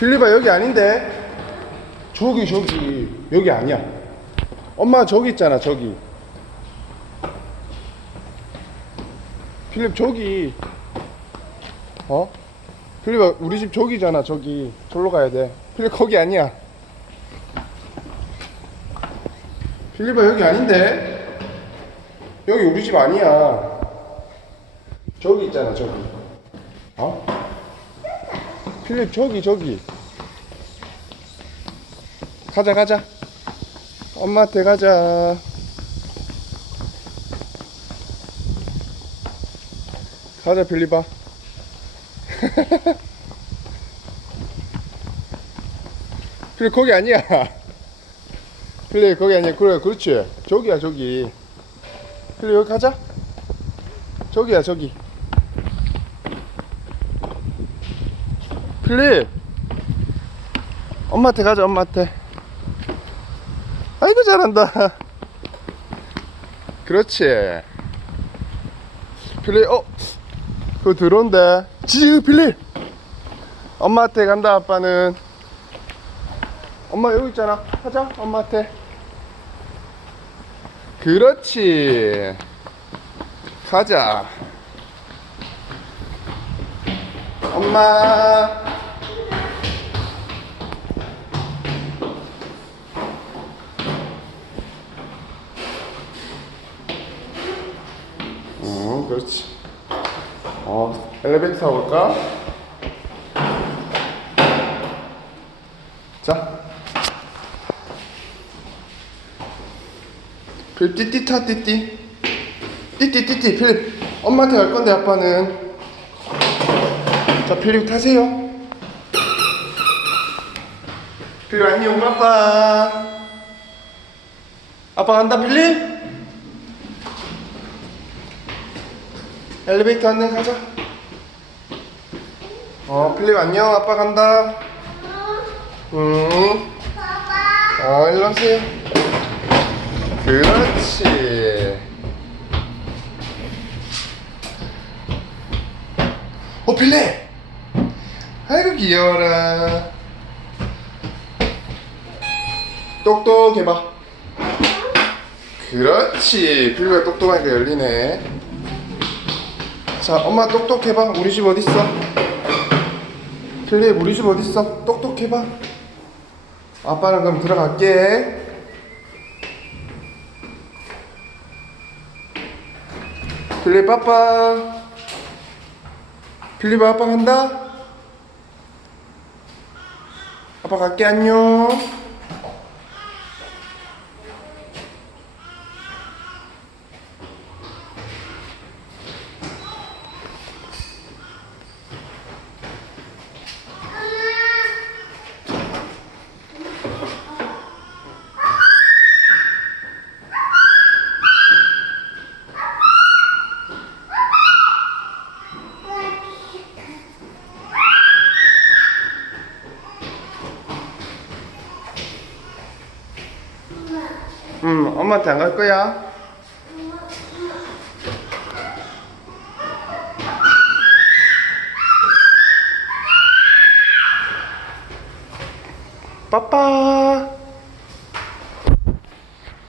빌리바 여기 아닌데? 저기 저기 여기 아니야. 엄마 저기 있잖아 저기. 필립 저기. 어? 필립아 우리 집 저기잖아 저기. 절로 가야 돼. 필립 거기 아니야. 필립아 여기 아닌데? 여기 우리 집 아니야. 저기 있잖아 저기. 어? 필립 저기 저기. 가자 가자. 엄마한테 가자. 가자 빌리바 필립 거기 아니야. 필립 거기 아니야. 그래 그렇지. 저기야 저기. 필립 여기 가자. 저기야 저기 필립 엄마한테 가자 엄마한테. 아이고 잘한다. 그렇지. 필립 어? 그거 들어온대. 지지 필립 엄마한테 간다 아빠는. 엄마 여기 있잖아. 가자 엄마한테. 그렇지. 가자. 엄마 어, 그렇지. 어, 엘리베이터 타고 갈까? 자. 필립 띠띠 타 띠띠. 띠띠 띠띠 필립. 엄마한테 갈 건데 아빠는. 자 필립 타세요. 필립 안녕 아빠. 아빠 간다 필립. 엘리베이터 안내 가자. 어, 필립 안녕. 아빠 간다. 응. 어, 일로 오세요. 그렇지. 어, 필립! 아이고, 귀여워라. 똑똑해봐. 그렇지. 필립이 똑똑하니까 열리네. 자, 엄마 똑똑해봐. 우리 집 어딨어? 필립, 우리 집 어딨어? 똑똑해봐. 아빠는 그럼 들어갈게. 필립, 아빠. 필립, 아빠 간다. 아빠 갈게, 안녕. 응, 엄마한테 안 갈 거야. 빠빠.